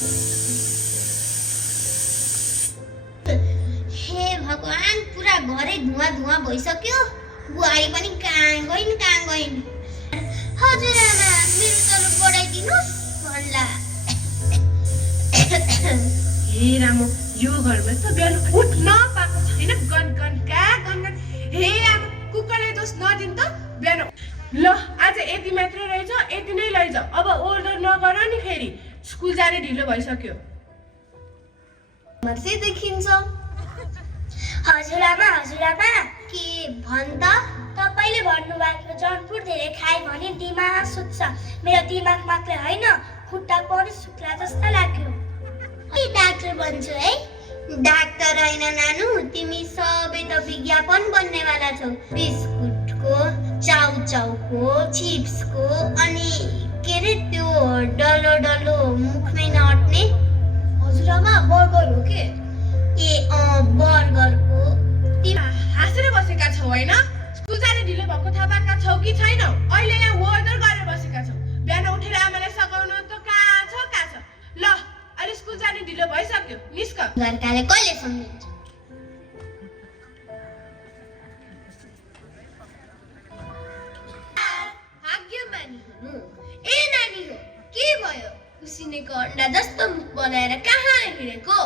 हे भगवान, पुरा घरै धुवा भइसक्यो। बुहारी पनि कहाँ गइन्। हजुरआमा, मेरो तलब बढाइदिनुस् भन्ला। हे रामो, यो घरमा त बिहान उठ्न पाएको छैन। गन हे आमा, कुकुरले दोष नदिन् त बिहान। ल आज यति मात्रै रहेछ, यति नै लैजाऊ। अब ओर्दर नगर नि फेरि, स्कुल जाने ढिलो भइसक्यो। मात्रै देखिन्छ। हजुरआमा, के भन् त? तपाईले भन्नुभएको जङ्क फुड धेरै खाए भने दिमाग सुत्छ। मेरो दिमाग मात्रै होइन, खुट्टा पनि सुक्ला जस्तो लाग्यो। के डाक्टर बन्छु है? डाक्टर होइन नानु, तिमी सबै त विज्ञापन बन्नेवाला छौ। बिस्कुटको, चाउचाउको, चिप्सको, अनि के रे त्यो डल्लो मुखमै नअट्ने। हजुरआमा, बर्गर हो के? बर्गरको। तिमी हाँसेर बसेका छौ होइन? स्कुल जाने ढिलो भएको थाहा पाएका छौ कि छैनौ? अहिले यहाँ ओर्दर गरेर बसेका छौ। बिहान उठेर आमालाई सघाउनु त कहाँ छ? ल अहिले स्कुल जाने ढिलो भइसक्यो, निस्क। घरकाले कहिले सम्झिन्छ? भाग्यमानी हुनु। ए नानी हो, के भयो? उसिनेको अन्डा जस्तो मुख बनाएर कहाँ हिँडेको?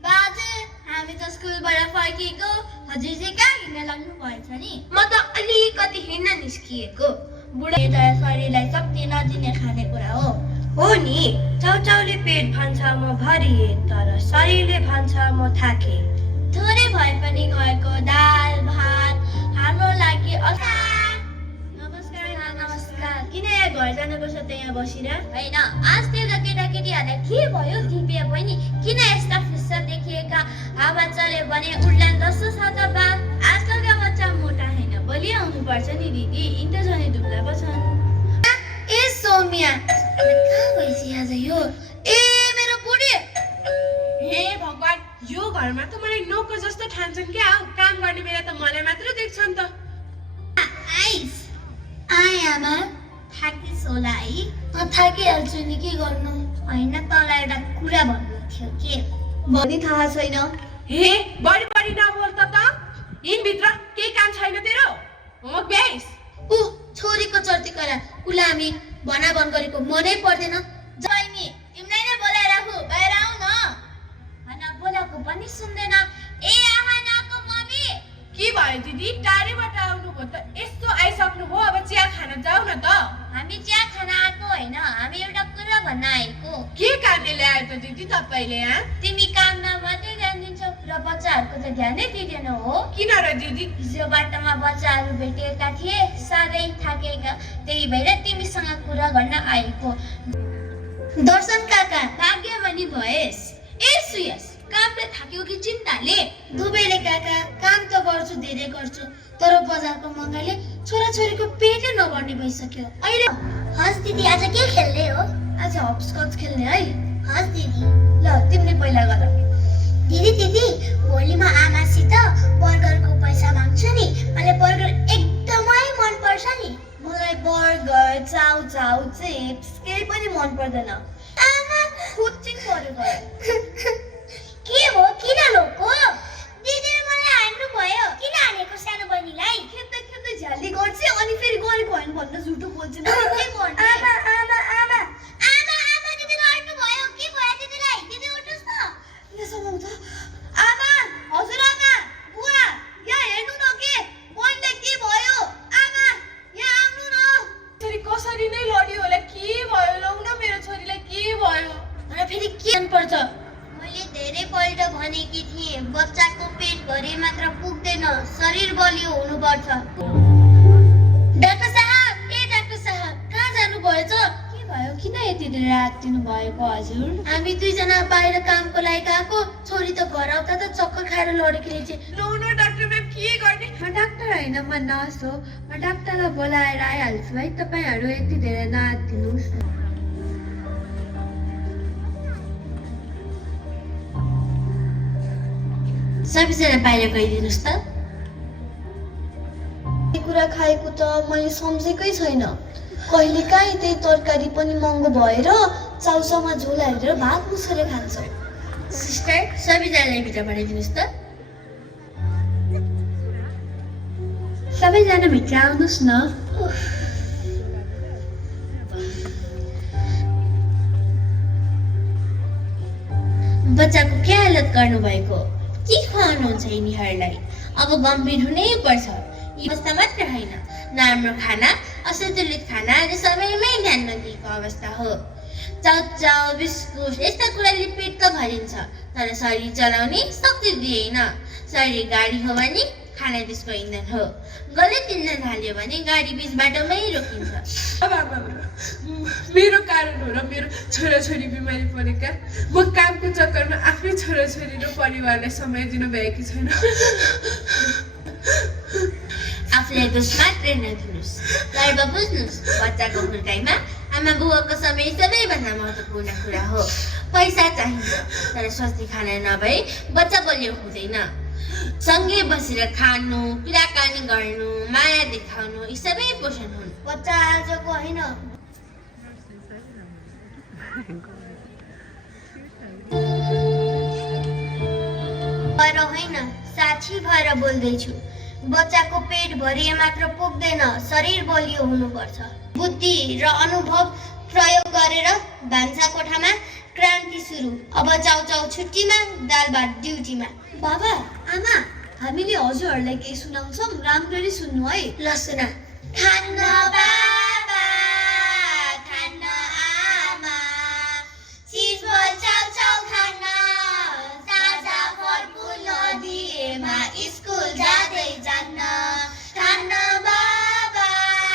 बाजे, हामी त स्कुलबाट फर्किएको। हजुर चाहिँ कहाँ हिँड्न लाग्नु भएछ नि? म त अलिकति हिँड्न निस्किएको। बुढा शरीरलाई शक्ति नदिने खानेकुरा हो नि। चाउचाउले पेट भन्छ म भरिए, तर शरीरले भन्छ म थाके। थोरै भए पनि घरको दाल भात हाम्रो लागि। नमस्कार। किन यहाँ घर जानुपर्छ त यहाँ बसिर? होइन, आज त्यो केटाकेटीहरूलाई के भयो? दिव्या बहिनी किन यस्ता फुस्सा देखिएका? हावा चल्यो भने उड्लान जस्तो छ त बा। आजकलका बच्चा मोटा होइन, बलियो हुनुपर्छ नि दिदी, यिनी त झनै दुब्ला पो छन्। ए सौम्या, कहाँ गएछ आज यो? ए मेरो बुढी! हे भगवान, यो घरमा त मलाई नोकर जस्तो ठान्छन् क्या। काम गर्ने बेला त मलाई मात्र देख्छन् त। आमा, थाकिस् होला है? थाकिहाल्छु नि, के गर्नु? होइन, तँलाई एउटा कुरा भन्नु थियो के? भनि थाहा छैन। हे बढी नबोल त। यिनभित्र केही काम छैन तेरो? होमवर्क भ्याइस्? छोरीको चर्ती करा, उसलाई हामी भनाभन गरेको मनै पर्दैन। जैनी, तिमीलाई नै बोलाइराखु, बाहिर आऊ न। होइन, बोलाएको पनि सुन्दैन। ए आमा नाको मम्मी! के भयो दिदी, टाढेबाट आउनुभयो त? यस्तो आइसक्नुभयो, अब चिया खान जाऊ न त। हामी चिया खान आएको होइन, हामी एउटा कुरा भन्न आएको। के कामले ल्यायो त दिदी तपाईले यहाँ? तिमी काममा मात्रै ध्यान दिन्छौ र बच्चाहरूको त ध्यानै दिँदैनौ हो। किन र दिदी? हिजो बाटोमा बच्चाहरू भेटेका थिए, साह्रै थाकेका, त्यही भएर तिमीसँग कुरा गर्न आएको। दर्शन काका, भाग्यमानी भएस्। ए सुयस, कामले थाक्यो कि चिन्ताले? दुबैले काका, काम त गर्छु, धेरै गर्छु, तर बजारको महँगाइले छोराछोरीको पेटै नभर्ने भइसक्यो। अहिले हस् दिदी, आज के खेल्ने हो? आज हपस्कच खेल्ने है? हस् दिदी। ल तिमीले पहिला गर। दिदी, भोलि म आमासित बर्गरको पैसा माग्छु नि। मलाई बर्गर एकदमै मन पर्छ नि। मलाई बर्गर, चाउचाउ, चिप्स केही पनि मन पर्दैन। आमा खुच्चिङ पर्यो घर। के हो, किन लोको? दिदीले मलाई हान्नु भयो। किन हानेको सानो बहिनीलाई? खेप्दै झ्याली गर्छ, अनि फेरि गरेको होइन भनेर झुटो बोल्छ। के गर्ने? आमा दिदीले हान्नु भयो। के भयो दिदीलाई? दिदी उठ्नुस् न। यसो त आमा, हजुरआमा, बुवा, यहाँ हेर्नु न, के बहिनीलाई के भयो? आमा, यहाँ आउनु न। छोरी कसरी नै लड्यो होला? के भयो? लौ न, मेरो छोरीलाई के भयो? र फेरि के पर्छ? मैले धेरै पल्ट भनेकी थिएँ, बच्चाको पेट भरि मात्र पुग्दैन, शरीर बलियो हुनुपर्छ। डाक्टर साहब, कहाँ जानु भएछ? के भयो? किन यति धेरै आत्तिनु भएको हजुर? हामी दुईजना बाहिर कामको लागि गएको, छोरी त घर आउँदा त चक्कर खाएर लडेकी रहेछ। लौ न डाक्टर म्याम, के गर्ने? म डाक्टर होइन, म नर्स हो। म डाक्टरलाई बोलाएर आइहाल्छु है। तपाईँहरू यति धेरै नआत्तिनुहोस् न। सबैजना बाहिर गइदिनुहोस् त। कुरा खाएको त मैले सम्झेकै छैन। कहिलेकाहीँ त्यही तरकारी पनि महँगो भएर चाउचाउमा झोल हालेर भात मुसेर खान्छौँ। सिस्टर सबैजनालाई भित्र पठाइदिनुहोस् त। सबैजना भित्र आउनुहोस् न। बच्चाको के हालत गर्नुभएको? के खुवाउनुहुन्छ यिनीहरूलाई? अब गम्भीर हुनै पर्छ। यी अवस्था मात्र होइन, नराम्रो खाना, असन्तुलित खाना आज सबैमै ध्यान नदिएको अवस्था हो। चाउचाउ बिस्कुट यस्ता कुराले पेट त भरिन्छ, तर शरीर चलाउने शक्ति दिएन। शरीर गाडी हो भने खाना त्यसको इन्धन हो। गलत इन्धन हाल्यो भने गाडी बिच बाटोमै रोकिन्छ। अब मेरो कारण हो र मेरो छोराछोरी बिमारी परेका। म कामको चक्करमा आफ्नै छोराछोरी र परिवारलाई समय दिन भएकी छैन। आफूलाई दोष मात्रै नदिनुहोस्, गर्व बुझ्नुहोस्। बच्चाको हुर्काइमा आमा बुवाको समय सबैभन्दा महत्त्वपूर्ण कुरा हो। पैसा चाहिन्छ, तर स्वास्थ्य खाना नभए बच्चा बलियो हुँदैन। सँगै बसेर खानु, कुराकानी गर्नु, माया देखाउनु यी सबै पोषण हुन्। बच्चा आजको होइन। भएर होइन, साक्षी भएर बोल्दैछु। बच्चाको पेट भरिए मात्र पुग्दैन, शरीर बलियो हुनुपर्छ। बुद्धि र अनुभव प्रयोग गरेर भान्सा कोठामा क्रान्ति सुरु। अब चाउचाउ छुट्टीमा, दाल भात ड्युटीमा। बाबा, आमा, हामीले हजुरहरूलाई केही सुनाउँछौँ, राम्ररी सुन्नु है। ल सुना। खानु